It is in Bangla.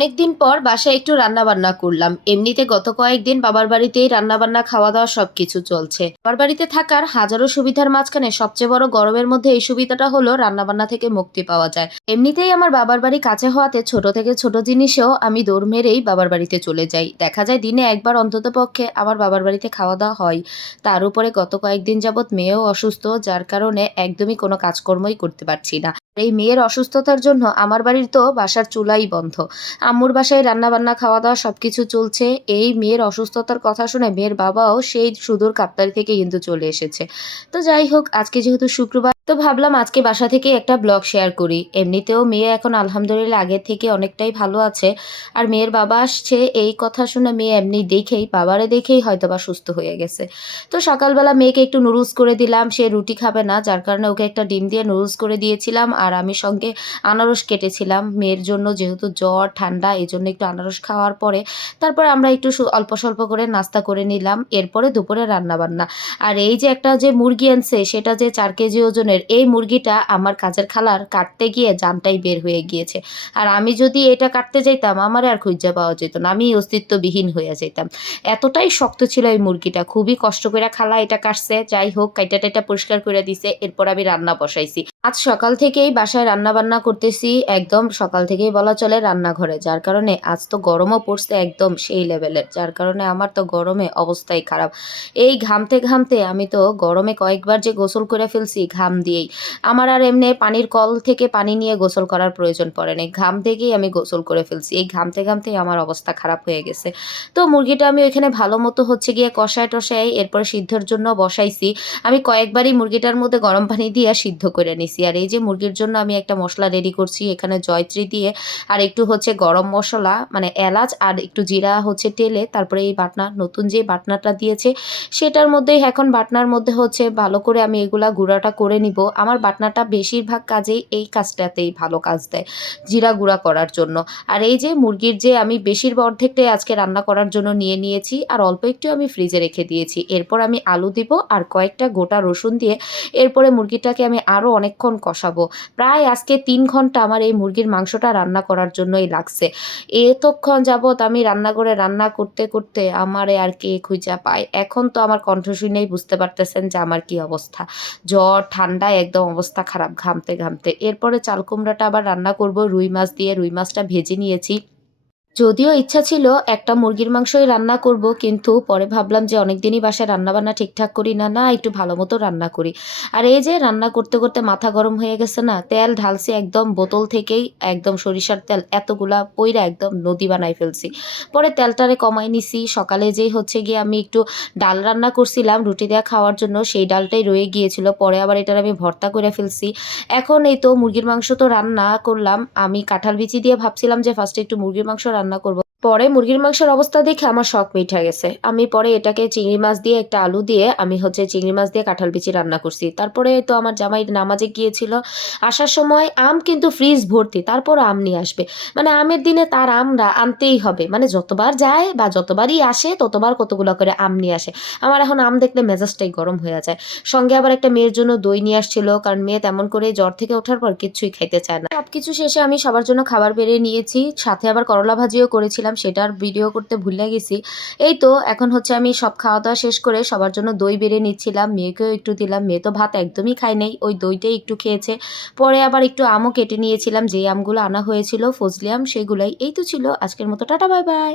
অনেকদিন পর বাসায় একটু রান্না বান্না করলাম। এমনিতে গত কয়েকদিন বাবার বাড়িতেই রান্না বান্না খাওয়া দাওয়া সবকিছু চলছে। বাবার বাড়িতে থাকার হাজারো সুবিধার মাঝখানে সবচেয়ে বড় গরমের মধ্যে এই সুবিধাটা হলো রান্না বান্না থেকে মুক্তি পাওয়া যায়। এমনিতেই আমার বাবার বাড়ি কাছে হওয়াতে ছোট থেকে ছোট জিনিসেও আমি দৌড় মেরেই বাবার বাড়িতে চলে যাই। দেখা যায় দিনে একবার অন্তত পক্ষে আমার বাবার বাড়িতে খাওয়া দাওয়া হয়। তার উপরে গত কয়েকদিন যাবৎ মেয়েও অসুস্থ, যার কারণে একদমই কোনো কাজকর্মই করতে পারছি না। এই মেয়ের অসুস্থতার জন্য আমার বাড়ির তো বাসার চুলাই বন্ধ। আম্মুর বাসায় রান্নাবান্না খাওয়া-দাওয়া সবকিছু চলছে। এই মেয়ের অসুস্থতার কথা শুনে মেয়ের বাবাও সেই সুদূর কাপ্তাই থেকে কিন্তু চলে এসেছে। তো যাই হোক, আজকে যেহেতু শুক্রবার, তো ভাবলাম আজকে বাসা থেকেই একটা ব্লগ শেয়ার করি। এমনিতেও মেয়ে এখন আলহামদুলিল্লাহ আগের থেকে অনেকটাই ভালো আছে। আর মেয়ের বাবা আসছে এই কথা শুনে মেয়ে এমনি দেখেই, বাবারে দেখেই হয়তোবা সুস্থ হয়ে গেছে। তো সকালবেলা মেয়েকে একটু নুডলস করে দিলাম। সে রুটি খাবে না, যার কারণে ওকে একটা ডিম দিয়ে নুডলস করে দিয়েছিলাম। আর আমি সঙ্গে আনারস কেটেছিলাম মেয়ের জন্য, যেহেতু জ্বর ঠান্ডা এজন্য একটু আনারস খাওয়ার পরে তারপরে আমরা একটু অল্প স্বল্প করে নাস্তা করে নিলাম। এরপরে দুপুরে রান্নাবান্না। আর এই যে একটা যে মুরগি আনছে সেটা যে 4 কেজি ওজনের, এই মুরগিটা আমার কাজের খালার কাটতে গিয়ে জানটাই বের হয়ে গিয়েছে। আর আমি যদি এটা কাটতে যাইতাম আমারে আর খুঁজে পাওয়া যেত না, আমি অস্তিত্ববিহীন হয়ে যেতাম। এতটাই শক্ত ছিল এই মুরগিটা, খুবই কষ্ট করে খালা এটা কাটছে। যাই হোক, কাইটা টাইটা পরিষ্কার করে দিছে। এরপর আমি রান্না বসাইছি। আজ সকাল থেকেই বাসায় রান্না বান্না করতেছি, একদম সকাল থেকেই বলা চলে রান্নাঘরে। যার কারণে আজ তো গরমও পড়ছে একদম সেই লেভেলের, যার কারণে আমার তো গরমে অবস্থাই খারাপ। এই ঘামতে ঘামতে আমি তো গরমে কয়েকবার যে গোসল করে ফেলছি ঘাম দিয়েই। আমার আর এমনি পানির কল থেকে পানি নিয়ে গোসল করার প্রয়োজন পড়ে নাই, ঘাম থেকেই আমি গোসল করে ফেলছি। এই ঘামতে ঘামতেই আমার অবস্থা খারাপ হয়ে গেছে। তো মুরগিটা আমি ওইখানে ভালো মতো হচ্ছে গিয়ে কষায় টষায় এরপর সিদ্ধর জন্য বসাইছি। আমি কয়েকবারই মুরগিটার মধ্যে গরম পানি দিয়ে সিদ্ধ করে নিছি। আর এই যে মুরগির জন্য আমি একটা মশলা রেডি করছি, এখানে জয়ত্রী দিয়ে আর একটু হচ্ছে গরম মসলা মানে এলাচ আর একটু জিরা হচ্ছে টেলে তারপরে এই বাটনা, নতুন যে বাটনাটা দিয়েছে সেটার মধ্যেই এখন বাটনার মধ্যে হচ্ছে ভালো করে আমি এগুলা গুঁড়াটা করে নিব। আমার বাটনাটা বেশিরভাগ কাজেই এই কাজটাতেই ভালো কাজ দেয়, জিরা গুঁড়া করার জন্য। আর এই যে মুরগির যে আমি বেশিরভাগ অর্ধেকটাই আজকে রান্না করার জন্য নিয়ে নিয়েছি আর অল্প একটু আমি ফ্রিজে রেখে দিয়েছি। এরপর আমি আলু দিব আর কয়েকটা গোটা রসুন দিয়ে এরপরে মুরগিটাকে আমি আরও অনেকক্ষণ কষাবো। প্রায় আজকে 3 ঘন্টা আমার এই মুরগির মাংসটা রান্না করার জন্যই লাগছে। এতক্ষণ যাবৎ আমি রান্না করে রান্না করতে করতে আমারে আর কে খুঁজা পায়। এখন তো আমার কণ্ঠ শুনেই বুঝতে পারতেছেন যে আমার কি অবস্থা। জ্বর ঠান্ডায় একদম অবস্থা খারাপ ঘামতে ঘামতে। এরপরে চাল কুমড়াটা আবার রান্না করব রুই মাছ দিয়ে, রুই মাছটা ভেজে নিয়েছি। যদিও ইচ্ছা ছিল একটা মুরগির মাংসই রান্না করব, কিন্তু পরে ভাবলাম যে অনেকদিনই বাসায় রান্নাবান্না ঠিকঠাক করি না, না একটু ভালো মতো রান্না করি। আর এই যে রান্না করতে করতে মাথা গরম হয়ে গেছে না, তেল ঢালছি একদম বোতল থেকেই, একদম সরিষার তেল এতগুলা পইরা একদম নদী বানাই ফেলছি। পরে তেলটারে কমাই নিছি। সকালে যেই হচ্ছে গিয়ে আমি একটু ডাল রান্না করছিলাম রুটি দিয়ে খাওয়ার জন্য, সেই ডালটাই রয়ে গিয়েছিল, পরে আবার এটার আমি ভর্তা করে ফেলছি। এখন এই তো মুরগির মাংস তো রান্না করলাম, আমি কাঁঠাল বিচি দিয়ে ভাবছিলাম যে ফার্স্টে একটু মুরগির মাংস রান্না করব। পরে মুরগির মাংসের অবস্থা দেখে আমার শখ মিঠে গেছে। আমি পরে এটাকে চিংড়ি মাছ দিয়ে একটা আলু দিয়ে আমি হচ্ছে চিংড়ি মাছ দিয়ে কাঁঠাল বিচি রান্না করছি। তারপরে তো আমার জামাই নামাজে গিয়েছিল, আসার সময় আম কিন্তু ফ্রিজ ভর্তি, তারপর আম নিয়ে আসবে। মানে আমের দিনে তার আমরা আনতেই হবে, মানে যতবার যায় বা যতবারই আসে ততবার কতগুলো করে আম নিয়ে আসে। আমার এখন আম দেখলে মেজাজটাই গরম হয়ে যায়। সঙ্গে আবার একটা মেয়ের জন্য দই নিয়ে আসছিল, কারণ মেয়ে তেমন করে জ্বর থেকে ওঠার পর কিচ্ছুই খাইতে চায় না। সবকিছু শেষে আমি সবার জন্য খাবার বেড়ে নিয়েছি, সাথে আবার করলা ভাজিও করেছিলাম, সেটার ভিডিও করতে ভুলে গেছি। এই তো এখন হচ্ছে আমি সব খাওয়া দাওয়া শেষ করে সবার জন্য দই বেড়ে নিচ্ছিলাম, মেয়েকেও একটু দিলাম। মেয়ে তো ভাত একদমই খায় নাই, ওই দইটাই একটু খেয়েছে। পরে আবার একটু আমও কেটে নিয়েছিলাম, যে আমগুলো আনা হয়েছিল ফজলি আম সেগুলাই। এই তো ছিল আজকের মতো, টাটা বাই বাই।